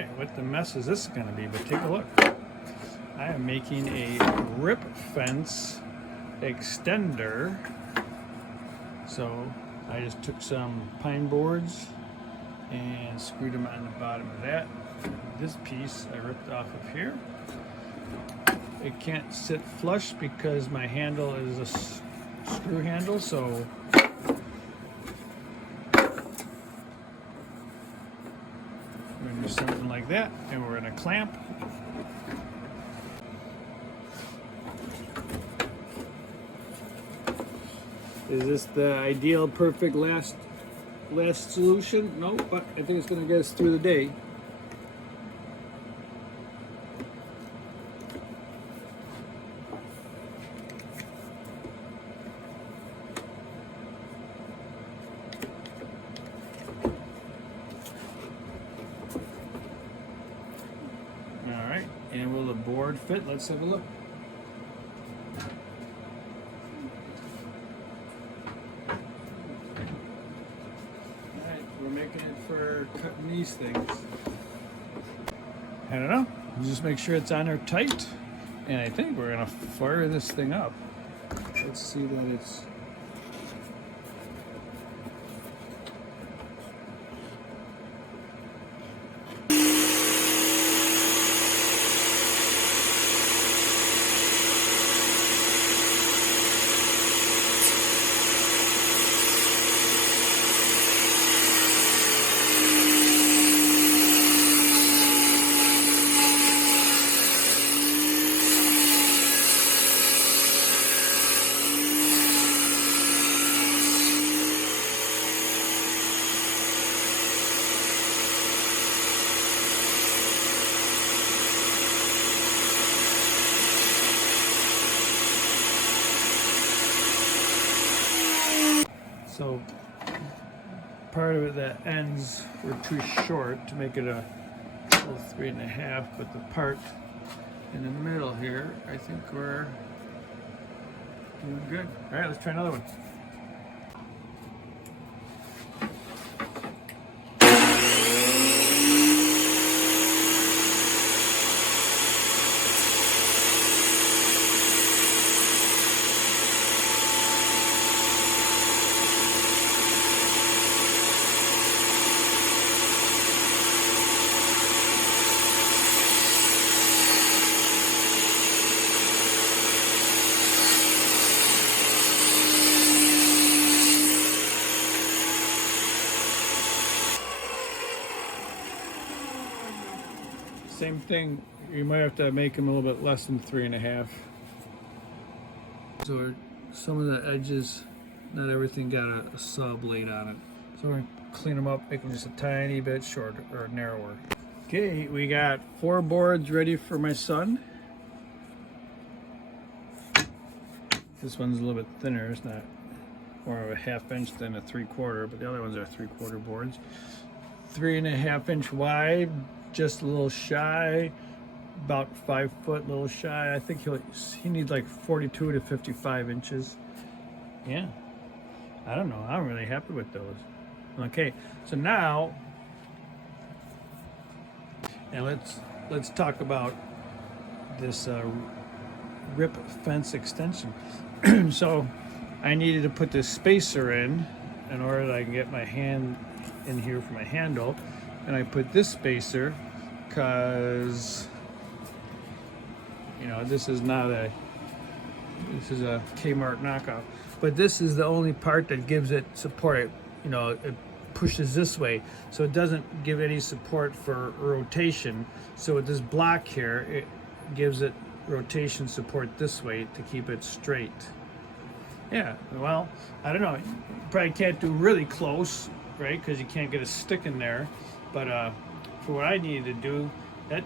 right, what the mess is this going to be? But take a look. I am making a rip fence extender. So I just took some pine boards and screwed them on the bottom of that. This piece I ripped off of here. It can't sit flush because my handle is a screw handle, so we're going to do something like that, and we're going to clamp. Is this the ideal, perfect last solution? No, but I think it's going to get us through the day. All right, and will the board fit? Let's have a look. We're making it for cutting these things. I don't know. Just make sure it's on there tight. And I think we're gonna fire this thing up. Let's see that it's... So part of it that ends were too short to make it a full 3.5, but the part in the middle here, I think we're doing good. All right, let's try another one. Same thing, you might have to make them a little bit less than 3.5. So some of the edges, not everything got a saw blade on it. So we're gonna clean them up, make them just a tiny bit shorter or narrower. Okay, we got 4 boards ready for my son. This one's a little bit thinner, it's not more of a 1/2 inch than a 3/4, but the other ones are 3/4 boards. 3.5 inch wide, just a little shy, about 5 foot, a little shy. I think he needs like 42 to 55 inches. Yeah, I don't know. I'm really happy with those. Okay, so now, and let's talk about this rip fence extension. So I needed to put this spacer in order that I can get my hand in here for my handle. And I put this spacer because, you know, this is a Kmart knockoff, but this is the only part that gives it support. You know, it pushes this way, so it doesn't give any support for rotation. So with this block here, it gives it rotation support this way to keep it straight. Yeah, well, I don't know. You probably can't do really close, right? Because you can't get a stick in there. But for what I needed to do, that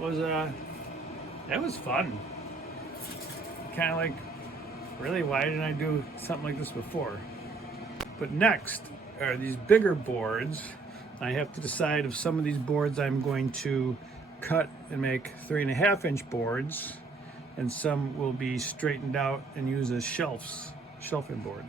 was fun. Kind of like, really, why didn't I do something like this before? But next are these bigger boards. I have to decide if some of these boards I'm going to cut and make 3.5 inch boards, and some will be straightened out and use as shelving boards.